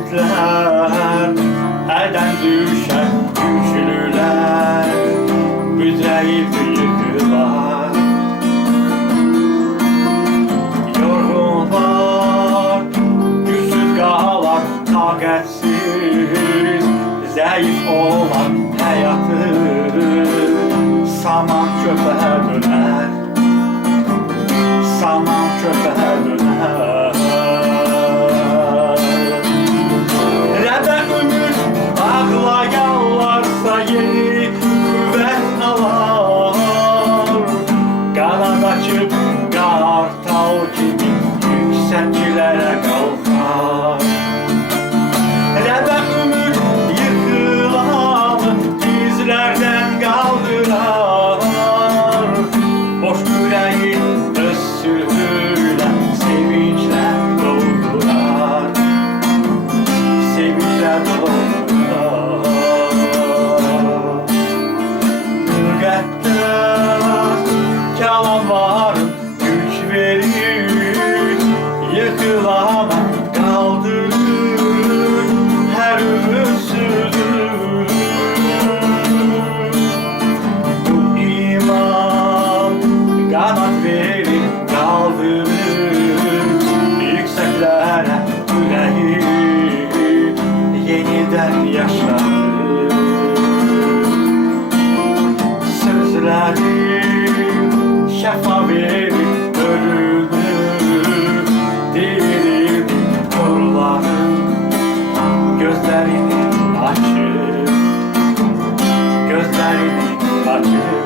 yiğitler, elden düşen güçlüler büdreyip yıkılar. Yorgunlar, güçsüz kalan, taqətsiz, zəif olan həyatı saman çöpə dönər, saman çöpə dönər. Rəbə ümid bağlayanlarsa yeni qüvvət alar, qanad açıb qartal kimi yüksəklərə qalxar. Rəbə ümid yıxılanı dizlərdən qaldırar, boş ürəyin öz sürülə sevinclə doldurar, sevinclə doldurar. Müqəddəs kəlamların güc verir, yıxılana qaldırır hər ümidsizü. Bu iman qanad verir, qaldırır yüksəklərə ürəyi, yenidən yaşatır. Sözlərim şəfa verir ölümü, dirilir qoruların gözlərini açır, gözlərini açır.